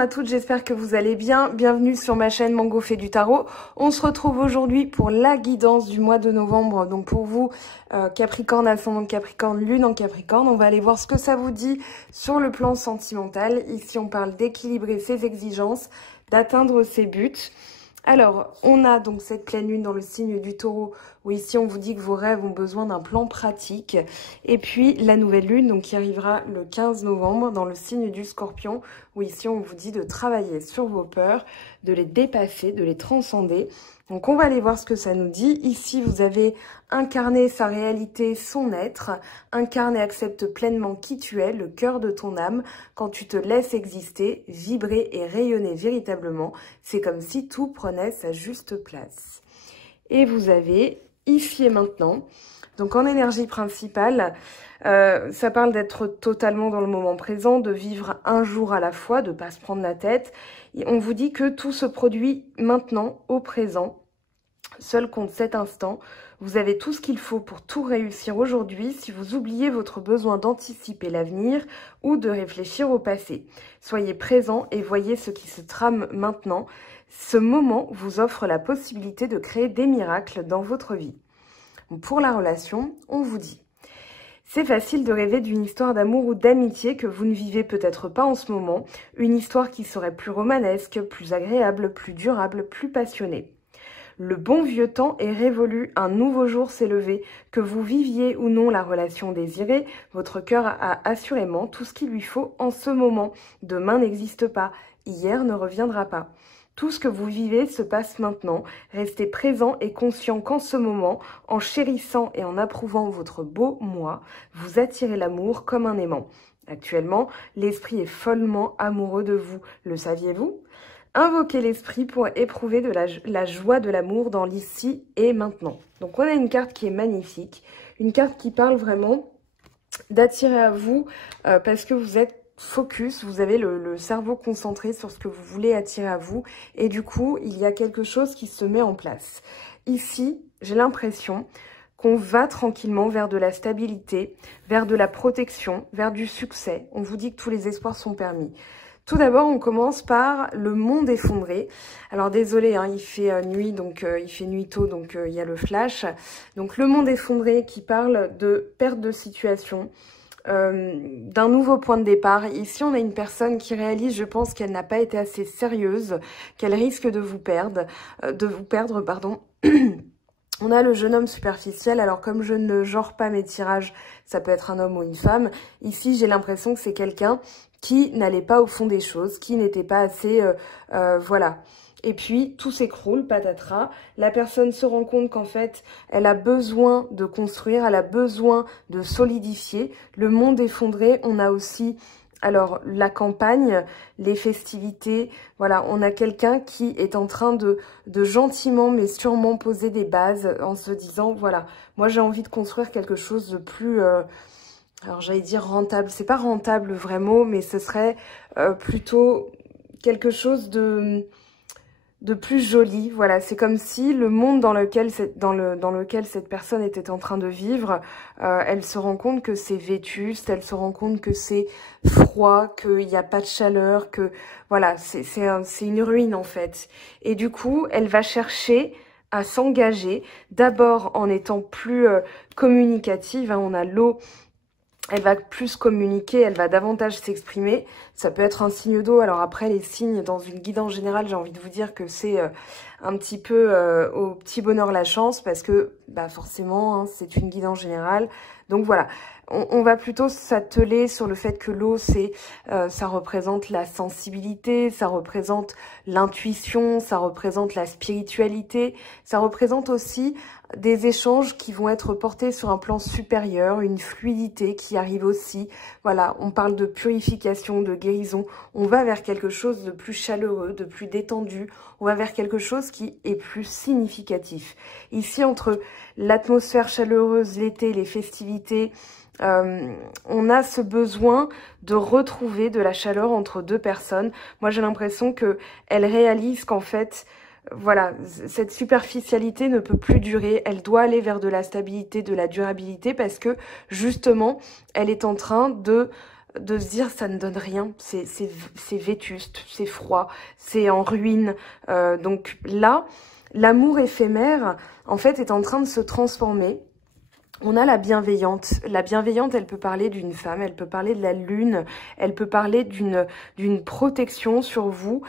à toutes, j'espère que vous allez bien. Bienvenue sur ma chaîne Mango fait du tarot. On se retrouve aujourd'hui pour la guidance du mois de novembre. Donc pour vous, Capricorne, ascendant Capricorne, lune en Capricorne, on va aller voir ce que ça vous dit sur le plan sentimental. Ici, on parle d'équilibrer ses exigences, d'atteindre ses buts. Alors, on a donc cette pleine lune dans le signe du taureau, où ici on vous dit que vos rêves ont besoin d'un plan pratique. Et puis la nouvelle lune, donc qui arrivera le 15 novembre dans le signe du scorpion, où ici on vous dit de travailler sur vos peurs, de les dépasser, de les transcender. Donc on va aller voir ce que ça nous dit. Ici vous avez incarné sa réalité, son être. Incarne et accepte pleinement qui tu es, le cœur de ton âme. Quand tu te laisses exister, vibrer et rayonner véritablement, c'est comme si tout prenait sa juste place. Et vous avez ici et maintenant. Donc en énergie principale, ça parle d'être totalement dans le moment présent, de vivre un jour à la fois, de ne pas se prendre la tête. Et on vous dit que tout se produit maintenant, au présent. Seul compte cet instant. Vous avez tout ce qu'il faut pour tout réussir aujourd'hui si vous oubliez votre besoin d'anticiper l'avenir ou de réfléchir au passé. Soyez présent et voyez ce qui se trame maintenant. Ce moment vous offre la possibilité de créer des miracles dans votre vie. Pour la relation, on vous dit: c'est facile de rêver d'une histoire d'amour ou d'amitié que vous ne vivez peut-être pas en ce moment, une histoire qui serait plus romanesque, plus agréable, plus durable, plus passionnée. Le bon vieux temps est révolu, un nouveau jour s'est levé. Que vous viviez ou non la relation désirée, votre cœur a assurément tout ce qu'il lui faut en ce moment. Demain n'existe pas, hier ne reviendra pas. Tout ce que vous vivez se passe maintenant. Restez présent et conscient qu'en ce moment, en chérissant et en approuvant votre beau moi, vous attirez l'amour comme un aimant. Actuellement, l'esprit est follement amoureux de vous. Le saviez-vous ? Invoquez l'esprit pour éprouver de la joie de l'amour dans l'ici et maintenant. Donc on a une carte qui est magnifique, une carte qui parle vraiment d'attirer à vous parce que vous êtes focus, vous avez le cerveau concentré sur ce que vous voulez attirer à vous et du coup il y a quelque chose qui se met en place. Ici, j'ai l'impression qu'on va tranquillement vers de la stabilité, vers de la protection, vers du succès. On vous dit que tous les espoirs sont permis. Tout d'abord, on commence par le monde effondré. Alors désolé, hein, il fait nuit, donc il fait nuit tôt, donc il y a le flash. Donc le monde effondré qui parle de perte de situation, d'un nouveau point de départ. Ici, on a une personne qui réalise, je pense, qu'elle n'a pas été assez sérieuse, qu'elle risque de vous perdre, pardon. On a le jeune homme superficiel. Alors comme je ne genre pas mes tirages, ça peut être un homme ou une femme. Ici, j'ai l'impression que c'est quelqu'un qui n'allait pas au fond des choses, qui n'était pas assez... voilà. Et puis, tout s'écroule, patatras. La personne se rend compte qu'en fait, elle a besoin de construire, elle a besoin de solidifier. Le monde effondré, on a aussi... Alors, la campagne, les festivités, voilà, on a quelqu'un qui est en train de gentiment mais sûrement poser des bases en se disant, voilà, moi j'ai envie de construire quelque chose de plus... alors j'allais dire rentable, c'est pas rentable le vrai mot, mais ce serait plutôt quelque chose de plus joli. Voilà, c'est comme si le monde dans lequel cette personne était en train de vivre, elle se rend compte que c'est vétuste, elle se rend compte que c'est froid, qu'il n'y a pas de chaleur, que voilà, c'est une ruine en fait. Et du coup, elle va chercher à s'engager, d'abord en étant plus communicative, hein, on a l'eau. Elle va plus communiquer, elle va davantage s'exprimer. Ça peut être un signe d'eau. Alors après, les signes, dans une guidance générale, j'ai envie de vous dire que c'est un petit peu au petit bonheur la chance parce que bah forcément, hein, c'est une guidance générale. Donc voilà, on va plutôt s'atteler sur le fait que l'eau, ça représente la sensibilité, ça représente l'intuition, ça représente la spiritualité, ça représente aussi des échanges qui vont être portés sur un plan supérieur, une fluidité qui arrive aussi. Voilà, on parle de purification, de guérison. On va vers quelque chose de plus chaleureux, de plus détendu. On va vers quelque chose qui est plus significatif. Ici, entre l'atmosphère chaleureuse, l'été, les festivités, on a ce besoin de retrouver de la chaleur entre deux personnes. Moi, j'ai l'impression qu'elle réalise qu'en fait, voilà, cette superficialité ne peut plus durer, elle doit aller vers de la stabilité, de la durabilité parce que justement, elle est en train de de se dire ça ne donne rien, c'est vétuste, c'est froid, c'est en ruine. Donc là, l'amour éphémère, en fait, est en train de se transformer. On a la bienveillante. La bienveillante, elle peut parler d'une femme, elle peut parler de la lune, elle peut parler d'une protection sur vous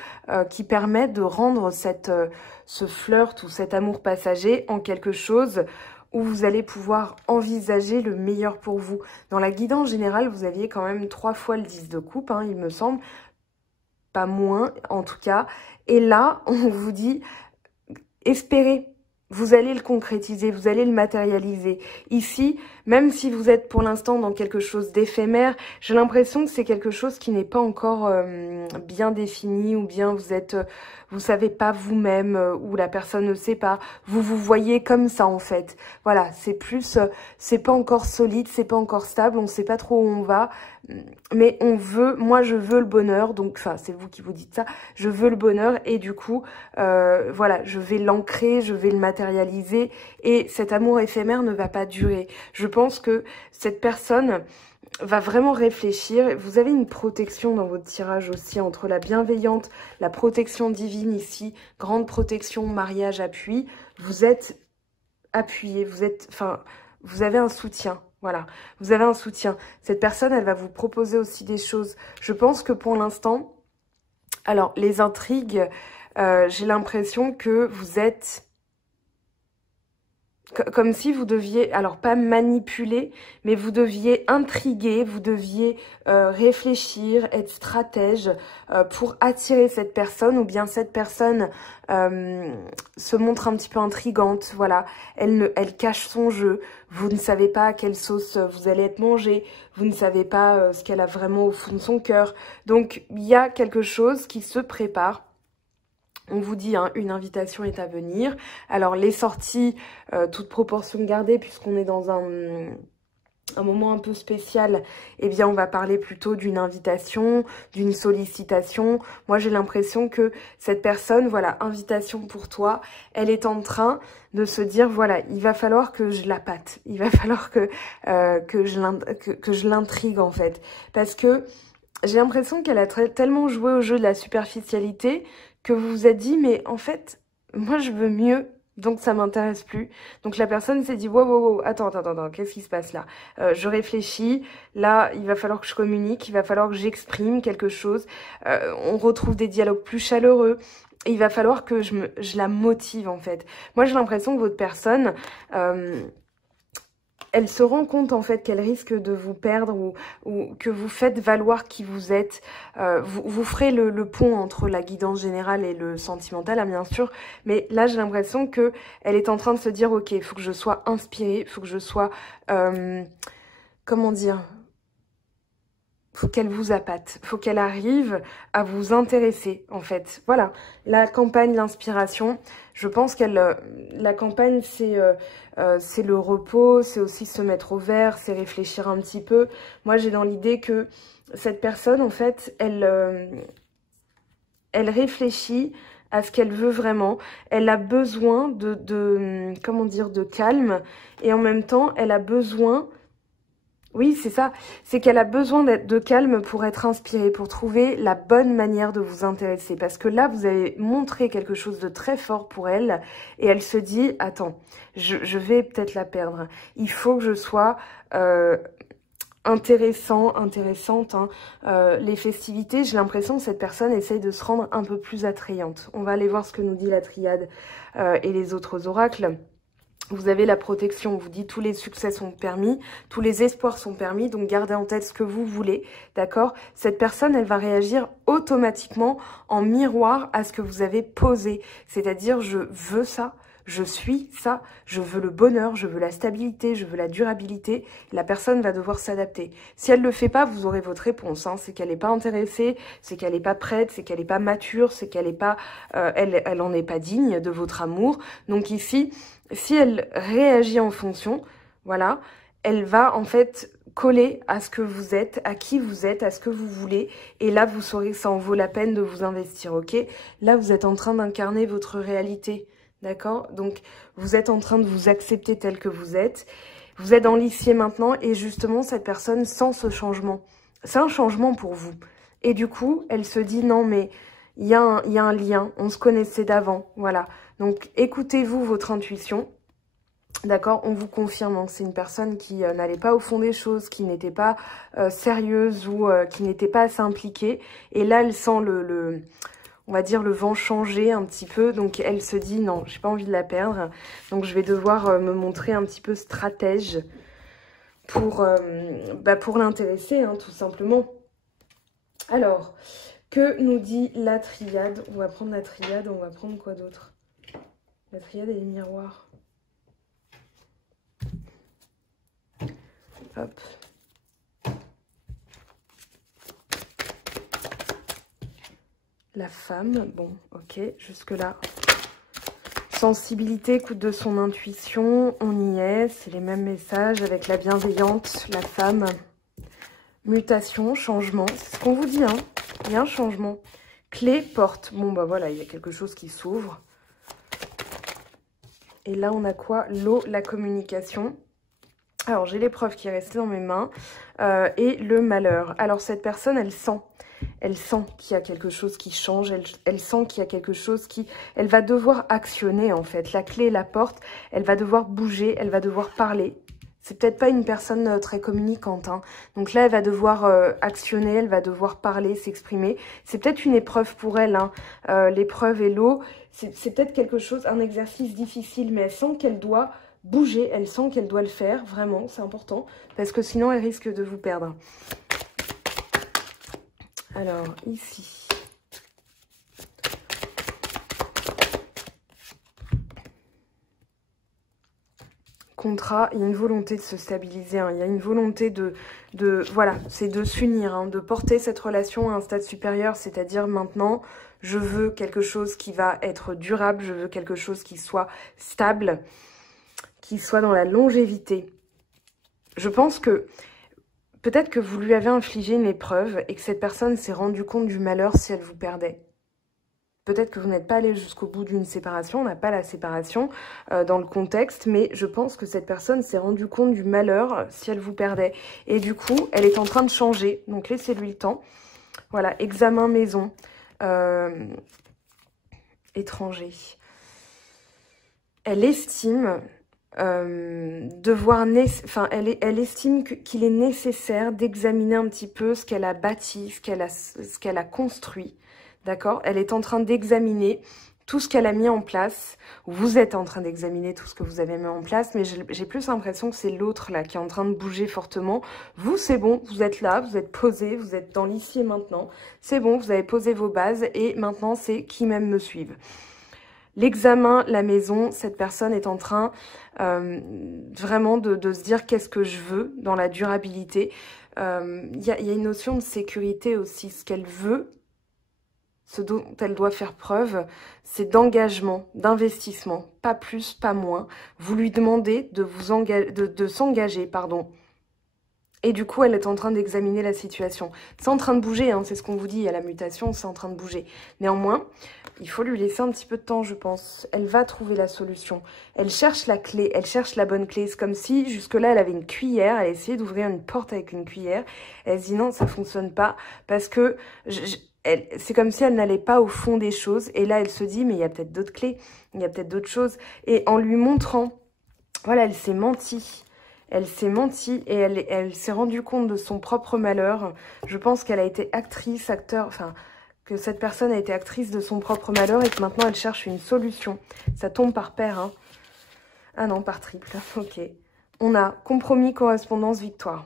qui permet de rendre ce flirt ou cet amour passager en quelque chose où vous allez pouvoir envisager le meilleur pour vous. Dans la guidance générale, vous aviez quand même 3 fois le 10 de coupe, hein, il me semble, pas moins en tout cas. Et là, on vous dit, espérez. Vous allez le concrétiser, vous allez le matérialiser. Ici, même si vous êtes pour l'instant dans quelque chose d'éphémère, j'ai l'impression que c'est quelque chose qui n'est pas encore bien défini ou bien vous savez pas vous-même ou la personne ne sait pas. Vous vous voyez comme ça en fait. Voilà, c'est plus, c'est pas encore solide, c'est pas encore stable, on sait pas trop où on va. Mais moi je veux le bonheur, donc enfin c'est vous qui vous dites ça, je veux le bonheur et du coup voilà, je vais l'ancrer, je vais le matérialiser et cet amour éphémère ne va pas durer. Je pense que cette personne va vraiment réfléchir. Vous avez une protection dans votre tirage aussi entre la bienveillante, la protection divine ici, grande protection, mariage, appui. Vous êtes appuyé, vous avez un soutien. Voilà, vous avez un soutien. Cette personne, elle va vous proposer aussi des choses. Je pense que pour l'instant, alors les intrigues, j'ai l'impression que vous êtes comme si vous deviez, alors pas manipuler, mais vous deviez intriguer, vous deviez réfléchir, être stratège pour attirer cette personne, ou bien cette personne se montre un petit peu intrigante, voilà, elle cache son jeu, vous ne savez pas à quelle sauce vous allez être mangé, vous ne savez pas ce qu'elle a vraiment au fond de son cœur, donc il y a quelque chose qui se prépare. On vous dit, hein, une invitation est à venir. Alors, les sorties, toute proportion gardée, puisqu'on est dans un moment un peu spécial, eh bien, on va parler plutôt d'une invitation, d'une sollicitation. Moi, j'ai l'impression que cette personne, voilà, invitation pour toi, elle est en train de se dire, voilà, il va falloir que je la pâte. Il va falloir que je l'intrigue, en fait. Parce que j'ai l'impression qu'elle a tellement joué au jeu de la superficialité que vous vous êtes dit, mais en fait, moi je veux mieux, donc ça m'intéresse plus. Donc la personne s'est dit, wow, attends, qu'est-ce qui se passe là? Je réfléchis, là il va falloir que je communique, il va falloir que j'exprime quelque chose, on retrouve des dialogues plus chaleureux, et il va falloir que je la motive en fait. Moi j'ai l'impression que votre personne... elle se rend compte en fait qu'elle risque de vous perdre ou que vous faites valoir qui vous êtes. Vous ferez le pont entre la guidance générale et le sentimental, hein, bien sûr. Mais là, j'ai l'impression que elle est en train de se dire, ok, il faut que je sois inspirée, il faut que je sois, comment dire, faut qu'elle vous appâte, faut qu'elle arrive à vous intéresser, en fait. Voilà, la campagne, l'inspiration, je pense la campagne, c'est le repos, c'est aussi se mettre au vert, c'est réfléchir un petit peu. Moi, j'ai dans l'idée que cette personne, en fait, elle réfléchit à ce qu'elle veut vraiment. Elle a besoin comment dire, de calme, et en même temps, elle a besoin... Oui, c'est ça. C'est qu'elle a besoin de calme pour être inspirée, pour trouver la bonne manière de vous intéresser. Parce que là, vous avez montré quelque chose de très fort pour elle. Et elle se dit, attends, je vais peut-être la perdre. Il faut que je sois intéressante. Hein. Les festivités, j'ai l'impression que cette personne essaye de se rendre un peu plus attrayante. On va aller voir ce que nous dit la triade et les autres oracles. Vous avez la protection, on vous dit tous les succès sont permis, tous les espoirs sont permis, donc gardez en tête ce que vous voulez, d'accord? Cette personne, elle va réagir automatiquement en miroir à ce que vous avez posé, c'est-à-dire je veux ça, je suis ça, je veux le bonheur, je veux la stabilité, je veux la durabilité. La personne va devoir s'adapter. Si elle ne le fait pas, vous aurez votre réponse. Hein. C'est qu'elle n'est pas intéressée, c'est qu'elle n'est pas prête, c'est qu'elle n'est pas mature, c'est qu'elle n'est pas, elle en est pas digne de votre amour. Donc ici, si elle réagit en fonction, voilà, elle va en fait coller à ce que vous êtes, à qui vous êtes, à ce que vous voulez. Et là, vous saurez que ça en vaut la peine de vous investir, ok? Là, vous êtes en train d'incarner votre réalité. D'accord? Donc, vous êtes en train de vous accepter tel que vous êtes. Vous êtes dans l'huissier maintenant et justement, cette personne sent ce changement. c'est un changement pour vous. Et du coup, elle se dit, non, mais il y a un lien, on se connaissait d'avant, voilà. Donc, écoutez-vous votre intuition, d'accord? On vous confirme hein, que c'est une personne qui n'allait pas au fond des choses, qui n'était pas sérieuse ou qui n'était pas assez impliquée. Et là, elle sent on va dire, le vent changer un petit peu. Donc, elle se dit, non, j'ai pas envie de la perdre. Donc, je vais devoir me montrer un petit peu stratège pour l'intéresser, hein, tout simplement. Alors, que nous dit la triade? On va prendre la triade, on va prendre quoi d'autre? La triade et les miroirs. Hop. La femme, bon, ok, jusque-là. Sensibilité, écoute de son intuition, on y est, c'est les mêmes messages avec la bienveillante, la femme. Mutation, changement, c'est ce qu'on vous dit, hein. Il y a un changement. Clé, porte. Bon, bah voilà, il y a quelque chose qui s'ouvre. Et là, on a quoi? L'eau, la communication. Alors, j'ai l'épreuve qui est restée dans mes mains. Et le malheur. Alors, cette personne, elle sent qu'il y a quelque chose qui change. Elle sent qu'il y a quelque chose qui... Elle va devoir actionner, en fait. La clé, la porte, elle va devoir bouger, elle va devoir parler. C'est peut-être pas une personne très communicante, hein. Donc là, elle va devoir actionner, elle va devoir parler, s'exprimer. C'est peut-être une épreuve pour elle, hein. L'épreuve et l'eau, c'est peut-être quelque chose, un exercice difficile, mais elle sent qu'elle doit bouger, elle sent qu'elle doit le faire, vraiment, c'est important, parce que sinon, elle risque de vous perdre. Alors, ici... contrat, il y a une volonté de se stabiliser, hein. Il y a une volonté voilà, c'est de s'unir, hein, de porter cette relation à un stade supérieur, c'est-à-dire maintenant, je veux quelque chose qui va être durable, je veux quelque chose qui soit stable, qui soit dans la longévité. Je pense que peut-être que vous lui avez infligé une épreuve et que cette personne s'est rendue compte du malheur si elle vous perdait. Peut-être que vous n'êtes pas allé jusqu'au bout d'une séparation, on n'a pas la séparation dans le contexte, mais je pense que cette personne s'est rendue compte du malheur si elle vous perdait. Et du coup, elle est en train de changer, donc laissez-lui le temps. Voilà, examen maison, étranger. Elle estime elle estime qu'il est nécessaire d'examiner un petit peu ce qu'elle a bâti, ce qu'elle a construit. D'accord? Elle est en train d'examiner tout ce qu'elle a mis en place. Vous êtes en train d'examiner tout ce que vous avez mis en place, mais j'ai plus l'impression que c'est l'autre là qui est en train de bouger fortement. Vous, c'est bon, vous êtes là, vous êtes posé, vous êtes dans l'ici et maintenant. C'est bon, vous avez posé vos bases et maintenant c'est qui même me suivent. L'examen, la maison, cette personne est en train vraiment de se dire qu'est-ce que je veux dans la durabilité. Il y a une notion de sécurité aussi, ce qu'elle veut. Ce dont elle doit faire preuve, c'est d'engagement, d'investissement, pas plus, pas moins. Vous lui demandez de s'engager, pardon. Et du coup, elle est en train d'examiner la situation. C'est en train de bouger, hein, c'est ce qu'on vous dit, il y a la mutation, c'est en train de bouger. Néanmoins, il faut lui laisser un petit peu de temps, je pense. Elle va trouver la solution. Elle cherche la clé, elle cherche la bonne clé. C'est comme si, jusque-là, elle avait une cuillère, elle essayait d'ouvrir une porte avec une cuillère. Elle se dit non, ça fonctionne pas, parce que... c'est comme si elle n'allait pas au fond des choses. Et là, elle se dit, mais il y a peut-être d'autres clés, il y a peut-être d'autres choses. Et en lui montrant, voilà, elle s'est mentie. Elle s'est mentie et elle s'est rendue compte de son propre malheur. Je pense qu'elle a été actrice, acteur, enfin, que cette personne a été actrice de son propre malheur et que maintenant, elle cherche une solution. Ça tombe par paire, hein. Ah non, par triple, ok. On a compromis, correspondance, victoire.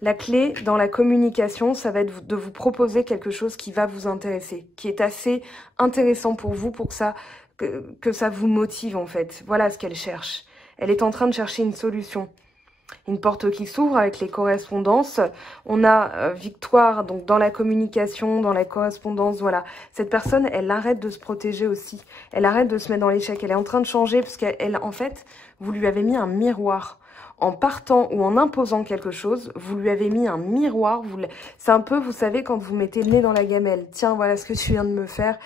La clé dans la communication, ça va être de vous proposer quelque chose qui va vous intéresser, qui est assez intéressant pour vous, pour que ça vous motive en fait. Voilà ce qu'elle cherche. Elle est en train de chercher une solution. Une porte qui s'ouvre avec les correspondances. On a victoire donc dans la communication, dans la correspondance, voilà. Cette personne, elle arrête de se protéger aussi. Elle arrête de se mettre dans l'échec. Elle est en train de changer parce qu'elle, en fait, vous lui avez mis un miroir. en partant ou en imposant quelque chose, vous lui avez mis un miroir. C'est un peu, vous savez, quand vous mettez le nez dans la gamelle. Tiens, voilà ce que tu viens de me faire.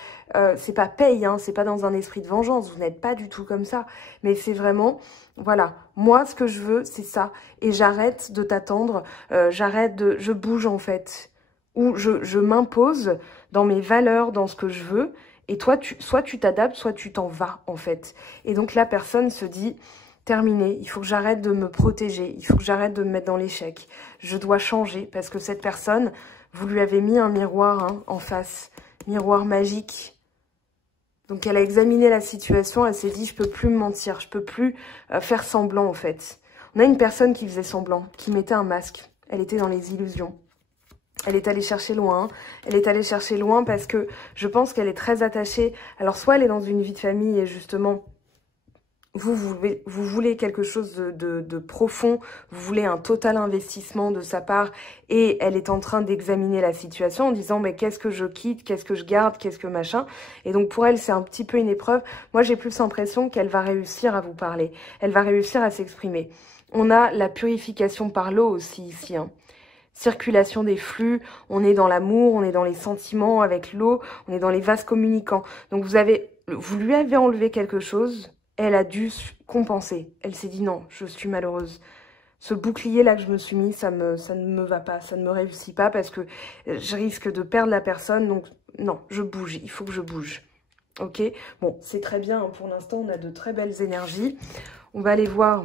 C'est pas paye, hein, c'est pas dans un esprit de vengeance. Vous n'êtes pas du tout comme ça. Mais c'est vraiment, voilà, moi, ce que je veux, c'est ça. Et j'arrête de t'attendre. Je bouge en fait. Ou je m'impose dans mes valeurs, dans ce que je veux. Et toi, soit tu t'adaptes, soit tu t'en vas, en fait. Et donc, la personne se dit, terminé, il faut que j'arrête de me protéger, il faut que j'arrête de me mettre dans l'échec. Je dois changer, parce que cette personne, vous lui avez mis un miroir hein, en face, miroir magique. Donc, elle a examiné la situation, elle s'est dit, je peux plus me mentir, je peux plus faire semblant, en fait. On a une personne qui faisait semblant, qui mettait un masque. Elle était dans les illusions. Elle est allée chercher loin, parce que je pense qu'elle est très attachée. Alors, soit elle est dans une vie de famille et justement, vous voulez quelque chose de profond, vous voulez un total investissement de sa part et elle est en train d'examiner la situation en disant mais qu'est-ce que je quitte, qu'est-ce que je garde, qu'est-ce que machin. Et donc pour elle, c'est un petit peu une épreuve. Moi, j'ai plus l'impression qu'elle va réussir à vous parler, elle va réussir à s'exprimer. On a la purification par l'eau aussi ici, hein. Circulation des flux, on est dans l'amour, on est dans les sentiments avec l'eau, on est dans les vases communicants. Donc vous lui avez enlevé quelque chose, elle a dû compenser. Elle s'est dit non, je suis malheureuse. Ce bouclier là que je me suis mis, ça ne me va pas, ça ne me réussit pas parce que je risque de perdre la personne. Donc non, je bouge, il faut que je bouge. Ok, bon, c'est très bien, hein, pour l'instant on a de très belles énergies. On va aller voir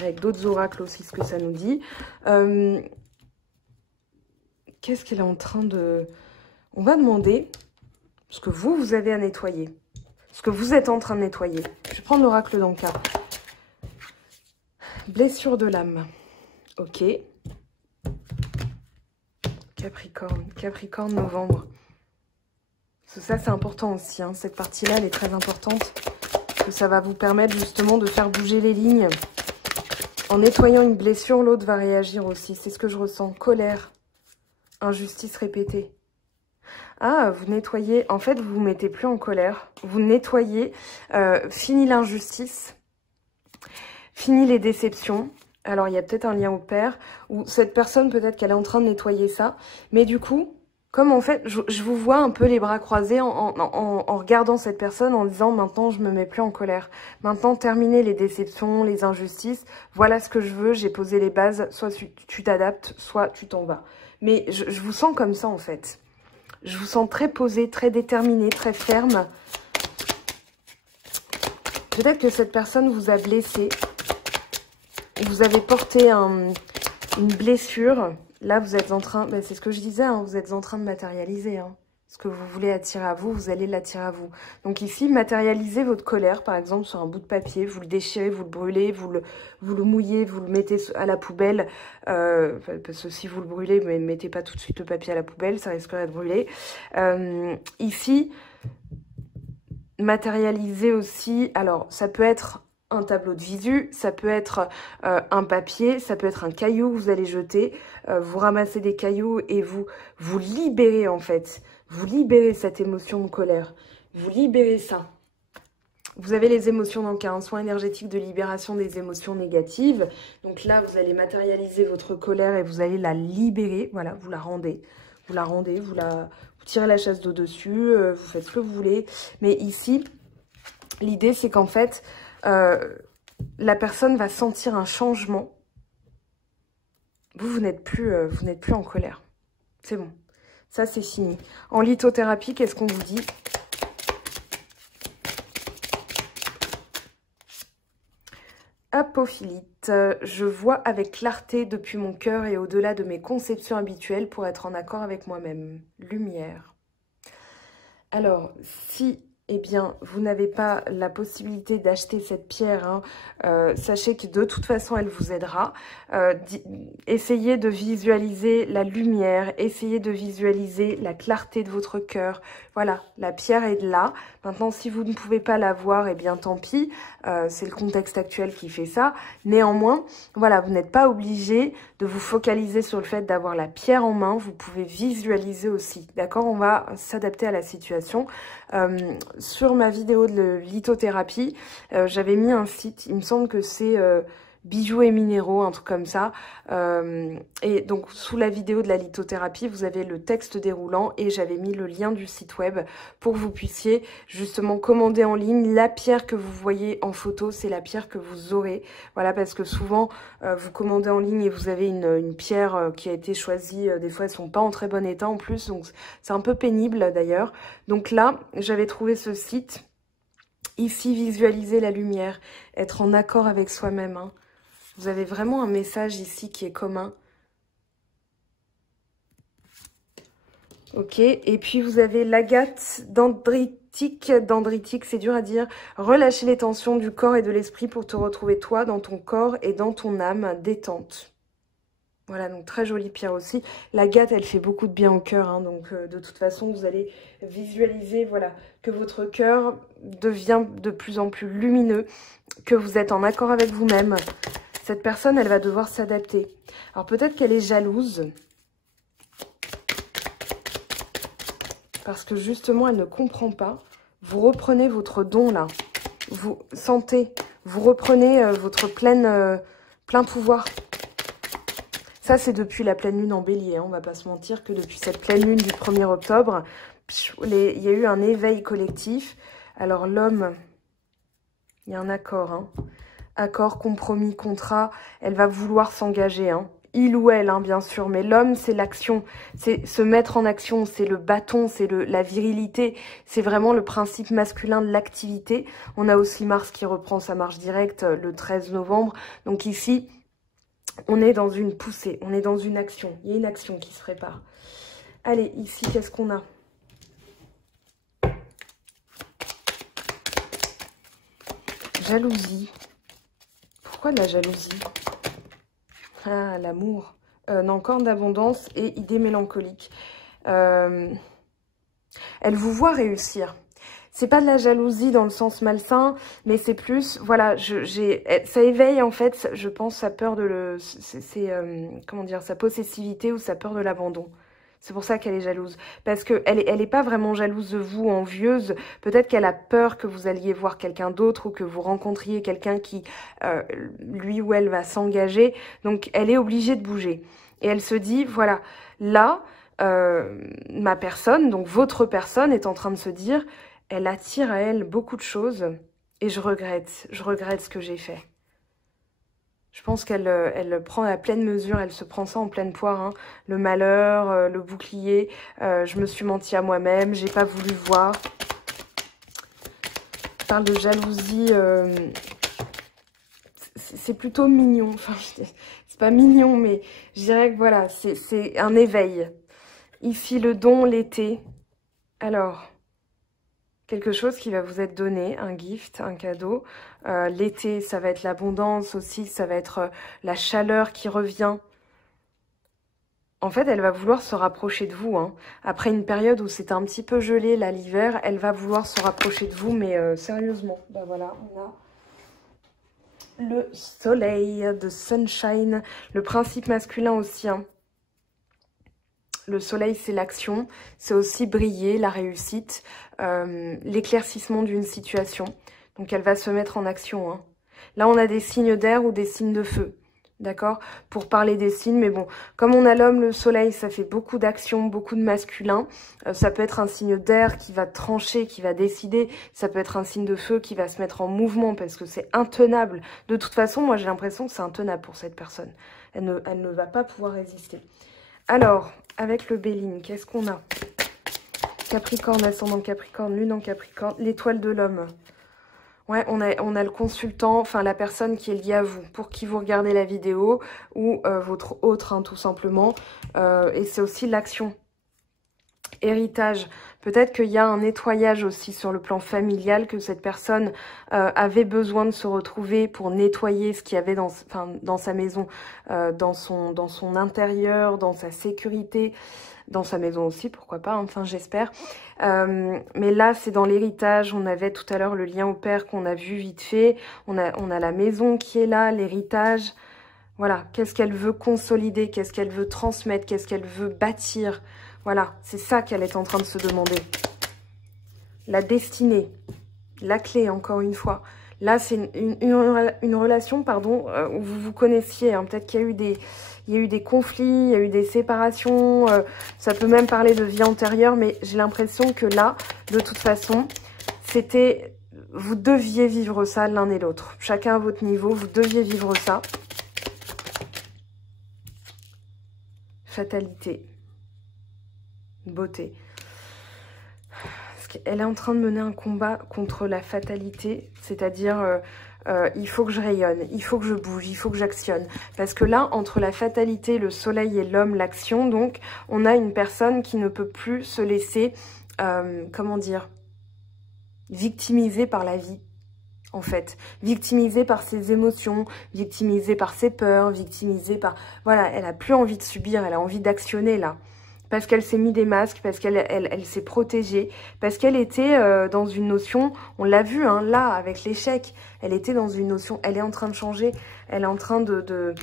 avec d'autres oracles aussi ce que ça nous dit. Qu'est-ce qu'elle est en train de... On va demander ce que vous avez à nettoyer. Ce que vous êtes en train de nettoyer. Je vais prendre l'oracle d'Anka. Blessure de l'âme. Ok. Capricorne. Capricorne, novembre. Parce que ça, c'est important aussi. Hein. Cette partie-là, elle est très importante. Parce que ça va vous permettre justement de faire bouger les lignes. En nettoyant une blessure, l'autre va réagir aussi. C'est ce que je ressens. Colère. Injustice répétée. Ah, vous nettoyez. En fait, vous vous mettez plus en colère. Vous nettoyez. Fini l'injustice. Fini les déceptions. Alors, il y a peut-être un lien au père. Ou cette personne, peut-être qu'elle est en train de nettoyer ça. Mais du coup, comme en fait, je vous vois un peu les bras croisés en regardant cette personne, en disant maintenant, je me mets plus en colère. Maintenant, terminez les déceptions, les injustices. Voilà ce que je veux. J'ai posé les bases. Soit tu t'adaptes, soit tu t'en vas. Mais je vous sens comme ça, en fait. Je vous sens très posée, très déterminée, très ferme. Peut-être que cette personne vous a blessé. Vous avez porté une blessure. Là, vous êtes en train... Ben, c'est ce que je disais, hein, vous êtes en train de matérialiser. Hein. Ce que vous voulez attirer à vous, vous allez l'attirer à vous. Donc ici, matérialisez votre colère, par exemple, sur un bout de papier. Vous le déchirez, vous le brûlez, vous le mouillez, vous le mettez à la poubelle. Parce que si vous le brûlez, mais ne mettez pas tout de suite le papier à la poubelle, ça risquerait de brûler. Ici, matérialisez aussi... Alors, ça peut être un tableau de visu, ça peut être un papier, ça peut être un caillou que vous allez jeter. Vous ramassez des cailloux et vous libérez, en fait. Vous libérez cette émotion de colère. Vous libérez ça. Vous avez les émotions donc un soin énergétique de libération des émotions négatives. Donc là, vous allez matérialiser votre colère et vous allez la libérer. Voilà, vous la rendez. Vous la rendez, vous tirez la chasse d'eau dessus, vous faites ce que vous voulez. Mais ici, l'idée, c'est qu'en fait, la personne va sentir un changement. Vous n'êtes plus en colère. C'est bon. Ça, c'est fini. En lithothérapie, qu'est-ce qu'on vous dit? Apophilite. Je vois avec clarté depuis mon cœur et au-delà de mes conceptions habituelles pour être en accord avec moi-même. Lumière. Alors, si... eh bien, vous n'avez pas la possibilité d'acheter cette pierre, hein, sachez que de toute façon, elle vous aidera. Essayez de visualiser la lumière, essayez de visualiser la clarté de votre cœur. Voilà, la pierre est là. Maintenant, si vous ne pouvez pas la voir, eh bien, tant pis. C'est le contexte actuel qui fait ça. Néanmoins, voilà, vous n'êtes pas obligé de vous focaliser sur le fait d'avoir la pierre en main. Vous pouvez visualiser aussi, d'accord? On va s'adapter à la situation. Sur ma vidéo de lithothérapie, j'avais mis un site, il me semble que c'est bijoux et minéraux, un truc comme ça. Et donc, sous la vidéo de la lithothérapie, vous avez le texte déroulant et j'avais mis le lien du site web pour que vous puissiez justement commander en ligne. La pierre que vous voyez en photo, c'est la pierre que vous aurez. Voilà, parce que souvent, vous commandez en ligne et vous avez une pierre qui a été choisie. Des fois, elles sont pas en très bon état en plus, donc c'est un peu pénible d'ailleurs. Donc là, j'avais trouvé ce site. Ici, visualiser la lumière, être en accord avec soi-même, hein. Vous avez vraiment un message ici qui est commun. Ok, et puis vous avez l'agate dendritique. Dendritique, c'est dur à dire. Relâcher les tensions du corps et de l'esprit pour te retrouver toi dans ton corps et dans ton âme. Détente. Voilà, donc très jolie pierre aussi. L'agate, elle fait beaucoup de bien au cœur, hein, donc de toute façon, vous allez visualiser, voilà, que votre cœur devient de plus en plus lumineux, que vous êtes en accord avec vous-même. Cette personne, elle va devoir s'adapter. Alors peut-être qu'elle est jalouse. Parce que justement, elle ne comprend pas. Vous reprenez votre don là. Vous sentez. Vous reprenez votre plein pouvoir. Ça, c'est depuis la pleine lune en bélier. Hein. On ne va pas se mentir que depuis cette pleine lune du 1er octobre, il y a eu un éveil collectif. Alors l'homme, il y a un accord, hein. Accord, compromis, contrat, elle va vouloir s'engager, hein. Il ou elle, hein, bien sûr, mais l'homme, c'est l'action, c'est se mettre en action, c'est le bâton, c'est la virilité, c'est vraiment le principe masculin de l'activité. On a aussi Mars qui reprend sa marche directe le 13 novembre, donc ici, on est dans une poussée, on est dans une action, il y a une action qui se prépare. Allez, ici, qu'est-ce qu'on a ? Jalousie. Pourquoi de la jalousie? Ah, l'amour. Non, corne d'abondance et idée mélancolique. Elle vous voit réussir. C'est pas de la jalousie dans le sens malsain, mais c'est plus, voilà, ça éveille en fait, je pense, sa peur de comment dire, sa possessivité ou sa peur de l'abandon. C'est pour ça qu'elle est jalouse. Parce qu'elle est pas vraiment jalouse de vous, envieuse. Peut-être qu'elle a peur que vous alliez voir quelqu'un d'autre ou que vous rencontriez quelqu'un qui, lui ou elle, va s'engager. Donc, elle est obligée de bouger. Et elle se dit, voilà, là, ma personne, donc votre personne, est en train de se dire, elle attire à elle beaucoup de choses et je regrette ce que j'ai fait. Je pense qu'elle elle prend la pleine mesure, elle se prend ça en pleine poire, hein. Le malheur, le bouclier, je me suis menti à moi-même, j'ai pas voulu voir. Je parle de jalousie, c'est plutôt mignon, enfin c'est pas mignon, mais je dirais que voilà, c'est un éveil. Ici le don, l'été, alors... quelque chose qui va vous être donné, un gift, un cadeau. L'été, ça va être l'abondance aussi, ça va être la chaleur qui revient. En fait, elle va vouloir se rapprocher de vous, hein. Après une période où c'était un petit peu gelé, là, l'hiver, elle va vouloir se rapprocher de vous, mais sérieusement. Ben voilà, on a le soleil, de sunshine, le principe masculin aussi, hein. Le soleil, c'est l'action, c'est aussi briller, la réussite, l'éclaircissement d'une situation. Donc, elle va se mettre en action, hein. Là, on a des signes d'air ou des signes de feu, d'accord? Pour parler des signes, mais bon, comme on a l'homme, le soleil, ça fait beaucoup d'action, beaucoup de masculin. Ça peut être un signe d'air qui va trancher, qui va décider. Ça peut être un signe de feu qui va se mettre en mouvement parce que c'est intenable. De toute façon, moi, j'ai l'impression que c'est intenable pour cette personne. Elle ne va pas pouvoir résister. Alors, avec le Béline, qu'est-ce qu'on a? Capricorne, ascendant Capricorne, lune en Capricorne, l'étoile de l'homme. Ouais, on a le consultant, enfin la personne qui est liée à vous, pour qui vous regardez la vidéo, ou votre autre, hein, tout simplement. Et c'est aussi l'action. Héritage. Peut-être qu'il y a un nettoyage aussi sur le plan familial, que cette personne avait besoin de se retrouver pour nettoyer ce qu'il y avait dans sa maison, dans son intérieur, dans sa sécurité, dans sa maison aussi, pourquoi pas, enfin j'espère. Mais là, c'est dans l'héritage. On avait tout à l'heure le lien au père qu'on a vu vite fait. On a la maison qui est là, l'héritage. Voilà, qu'est-ce qu'elle veut consolider, qu'est-ce qu'elle veut transmettre, qu'est-ce qu'elle veut bâtir. Voilà, c'est ça qu'elle est en train de se demander. La destinée, la clé, encore une fois. Là, c'est une relation, pardon, où vous vous connaissiez. Hein. Peut-être qu'il y a eu des conflits, il y a eu des séparations. Ça peut même parler de vie antérieure, mais j'ai l'impression que là, de toute façon, vous deviez vivre ça l'un et l'autre. Chacun à votre niveau, vous deviez vivre ça. Fatalité. Beauté. Elle est en train de mener un combat contre la fatalité, c'est-à-dire il faut que je rayonne, il faut que je bouge, il faut que j'actionne. Parce que là, entre la fatalité, le soleil et l'homme, l'action, donc, on a une personne qui ne peut plus se laisser, comment dire, victimiser par la vie, en fait. Victimisée par ses émotions, victimisée par ses peurs, victimisée par... Voilà, elle a plus envie de subir, elle a envie d'actionner, là. Parce qu'elle s'est mis des masques, parce qu'elle s'est protégée, parce qu'elle était dans une notion, on l'a vu hein, là avec l'échec, elle était dans une notion, elle est en train de changer, elle est en train de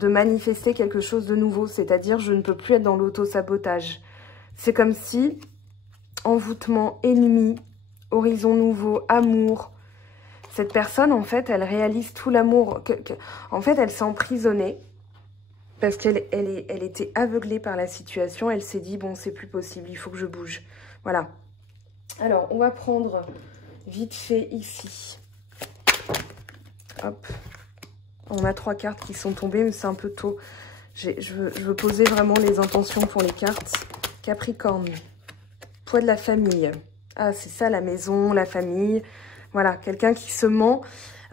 manifester quelque chose de nouveau, c'est-à-dire je ne peux plus être dans l'auto-sabotage. C'est comme si envoûtement, ennemi, horizon nouveau, amour, cette personne en fait elle réalise tout l'amour, en fait elle s'est emprisonnée. Parce qu'elle était aveuglée par la situation. Elle s'est dit, bon, c'est plus possible, il faut que je bouge. Voilà. Alors, on va prendre vite fait ici. Hop. On a 3 cartes qui sont tombées, mais c'est un peu tôt. Je veux poser vraiment les intentions pour les cartes. Capricorne. Poids de la famille. Ah, c'est ça, la maison, la famille. Voilà, quelqu'un qui se ment.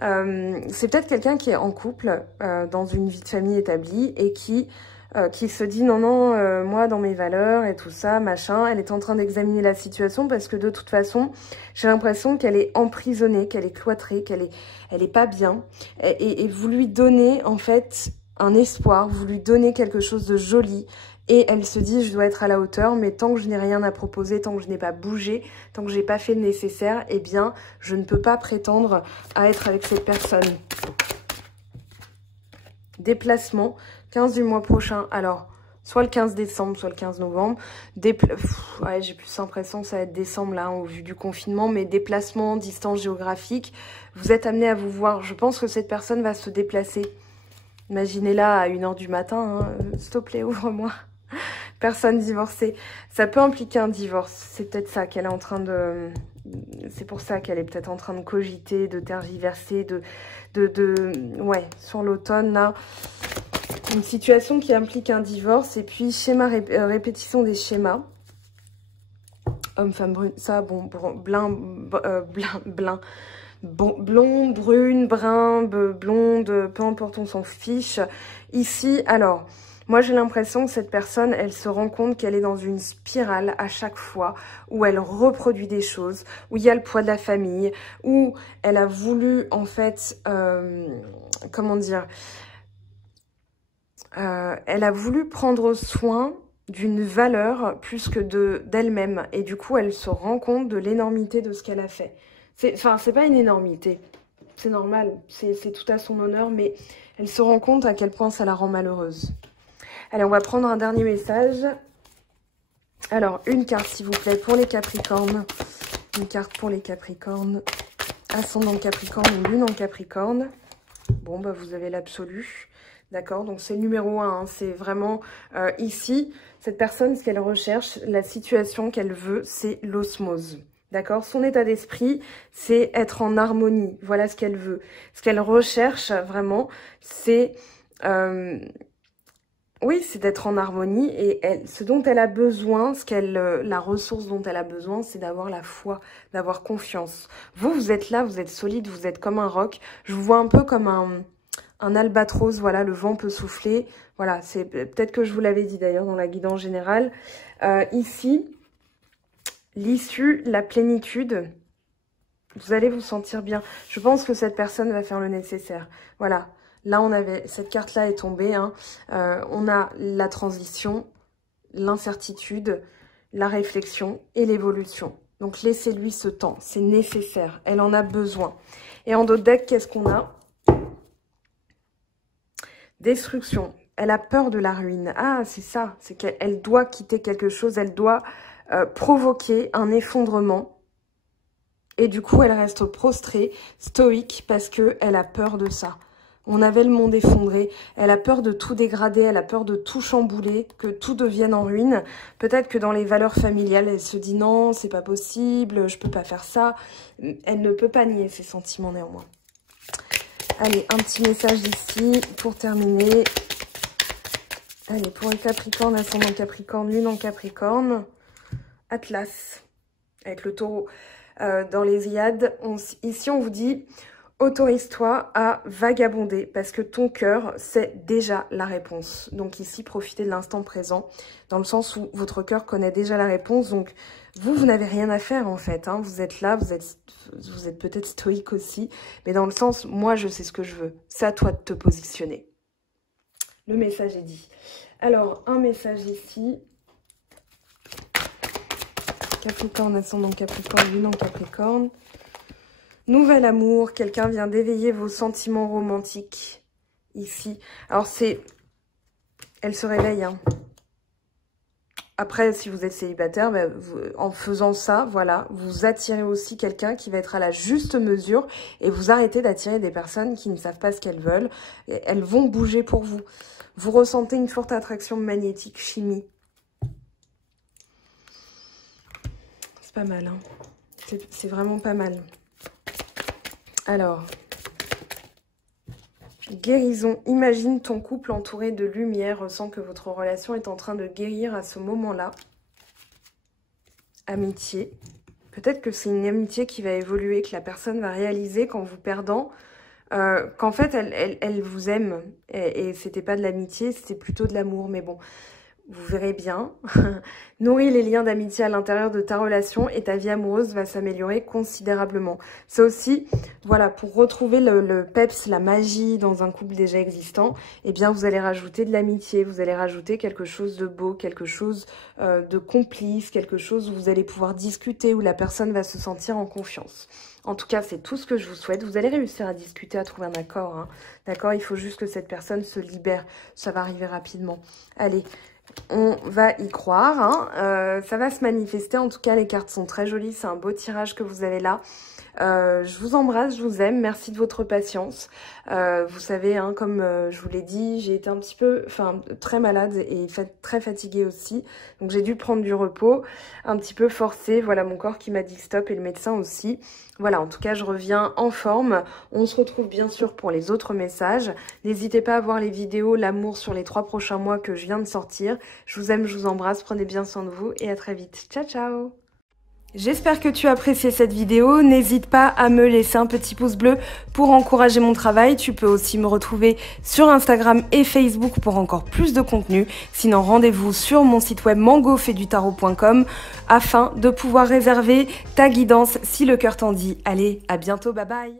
C'est peut-être quelqu'un qui est en couple, dans une vie de famille établie et qui se dit non, non, moi dans mes valeurs et tout ça, machin. Elle est en train d'examiner la situation parce que de toute façon, j'ai l'impression qu'elle est emprisonnée, qu'elle est cloîtrée, qu'elle est pas bien. Et vous lui donnez en fait un espoir, vous lui donnez quelque chose de joli. Et elle se dit, je dois être à la hauteur, mais tant que je n'ai rien à proposer, tant que je n'ai pas bougé, tant que je n'ai pas fait le nécessaire, eh bien, je ne peux pas prétendre à être avec cette personne. Déplacement, 15 du mois prochain. Alors, soit le 15 décembre, soit le 15 novembre. Ouais, j'ai plus l'impression que ça va être décembre, là, au vu du confinement, mais déplacement, distance géographique. Vous êtes amené à vous voir. Je pense que cette personne va se déplacer. Imaginez-la à 1 h du matin. Hein. S'il te plaît, ouvre-moi. Personne divorcée. Ça peut impliquer un divorce. C'est peut-être ça qu'elle est en train de... C'est pour ça qu'elle est peut-être en train de cogiter, de tergiverser, ouais, sur l'automne, là. Une situation qui implique un divorce. Et puis, répétition des schémas. Homme, femme, brune. Ça, bon, blond, brune, brun, blonde, peu importe, on s'en fiche. Ici, alors... Moi, j'ai l'impression que cette personne, elle se rend compte qu'elle est dans une spirale à chaque fois où elle reproduit des choses, où il y a le poids de la famille, où elle a voulu, en fait, comment dire, elle a voulu prendre soin d'une valeur plus que d'elle-même. Et du coup, elle se rend compte de l'énormité de ce qu'elle a fait. Enfin, c'est pas une énormité. C'est normal, c'est tout à son honneur, mais elle se rend compte à quel point ça la rend malheureuse. Allez, on va prendre un dernier message. Alors, une carte, s'il vous plaît, pour les Capricornes. Une carte pour les Capricornes. Ascendant Capricorne ou Lune en Capricorne. Bon, bah, vous avez l'absolu. D'accord, donc c'est le numéro 1. Hein. C'est vraiment ici, cette personne, ce qu'elle recherche, la situation qu'elle veut, c'est l'osmose. D'accord, son état d'esprit, c'est être en harmonie. Voilà ce qu'elle veut. Ce qu'elle recherche vraiment, c'est... oui, c'est d'être en harmonie et ce dont elle a besoin, la ressource dont elle a besoin, c'est d'avoir la foi, d'avoir confiance. Vous êtes là, vous êtes solide, vous êtes comme un roc. Je vous vois un peu comme un albatros, voilà, le vent peut souffler. Voilà, c'est peut-être que je vous l'avais dit d'ailleurs dans la guidance générale. Ici, l'issue, la plénitude, vous allez vous sentir bien. Je pense que cette personne va faire le nécessaire. Voilà. Là, cette carte-là est tombée. Hein. On a la transition, l'incertitude, la réflexion et l'évolution. Donc, laissez-lui ce temps. C'est nécessaire. Elle en a besoin. Et en d'autres decks, qu'est-ce qu'on a? Destruction. Elle a peur de la ruine. Ah, c'est ça. C'est qu'elle doit quitter quelque chose. Elle doit provoquer un effondrement. Et du coup, elle reste prostrée, stoïque, parce qu'elle a peur de ça. On avait le monde effondré, elle a peur de tout dégrader, elle a peur de tout chambouler, que tout devienne en ruine. Peut-être que dans les valeurs familiales, elle se dit non, c'est pas possible, je peux pas faire ça. Elle ne peut pas nier ses sentiments néanmoins. Allez, un petit message ici pour terminer. Allez, pour les Capricornes, ascendant Capricorne, lune en Capricorne. Atlas, avec le taureau dans les Iliades. Ici, on vous dit, autorise-toi à vagabonder parce que ton cœur, c'est déjà la réponse. Donc ici, profitez de l'instant présent, dans le sens où votre cœur connaît déjà la réponse. Donc, vous n'avez rien à faire en fait. Hein. Vous êtes là, vous êtes peut-être stoïque aussi, mais dans le sens, moi, je sais ce que je veux. C'est à toi de te positionner. Le message est dit. Alors, un message ici. Capricorne, ascendant Capricorne, lune en Capricorne. Nouvel amour, quelqu'un vient d'éveiller vos sentiments romantiques ici. Alors, elle se réveille. Hein. Après, si vous êtes célibataire, ben, en faisant ça, voilà, vous attirez aussi quelqu'un qui va être à la juste mesure et vous arrêtez d'attirer des personnes qui ne savent pas ce qu'elles veulent. Elles vont bouger pour vous. Vous ressentez une forte attraction magnétique, chimie. C'est pas mal, hein. C'est vraiment pas mal. Alors, guérison. Imagine ton couple entouré de lumière. Ressens que votre relation est en train de guérir à ce moment-là. Amitié. Peut-être que c'est une amitié qui va évoluer, que la personne va réaliser qu'en vous perdant, qu'en fait, elle vous aime. Et c'était pas de l'amitié, c'était plutôt de l'amour. Mais bon, vous verrez bien. Nourris les liens d'amitié à l'intérieur de ta relation et ta vie amoureuse va s'améliorer considérablement. C'est aussi, voilà, pour retrouver le peps, la magie dans un couple déjà existant, eh bien, vous allez rajouter de l'amitié, vous allez rajouter quelque chose de beau, quelque chose de complice, quelque chose où vous allez pouvoir discuter, où la personne va se sentir en confiance. En tout cas, c'est tout ce que je vous souhaite. Vous allez réussir à discuter, à trouver un accord. Hein. D'accord? Il faut juste que cette personne se libère. Ça va arriver rapidement. Allez. On va y croire, hein. Ça va se manifester. En tout cas, les cartes sont très jolies. C'est un beau tirage que vous avez là. Je vous embrasse, je vous aime. Merci de votre patience. Vous savez, hein, comme je vous l'ai dit, j'ai été un petit peu, très malade et très fatiguée aussi. Donc, j'ai dû prendre du repos, un petit peu forcé. Voilà, mon corps qui m'a dit stop et le médecin aussi. Voilà, en tout cas, je reviens en forme. On se retrouve bien sûr pour les autres messages. N'hésitez pas à voir les vidéos L'amour sur les 3 prochains mois que je viens de sortir. Je vous aime, je vous embrasse. Prenez bien soin de vous et à très vite. Ciao, ciao! J'espère que tu as apprécié cette vidéo. N'hésite pas à me laisser un petit pouce bleu pour encourager mon travail. Tu peux aussi me retrouver sur Instagram et Facebook pour encore plus de contenu. Sinon, rendez-vous sur mon site web mangofaidutarot.com afin de pouvoir réserver ta guidance si le cœur t'en dit. Allez, à bientôt, bye bye!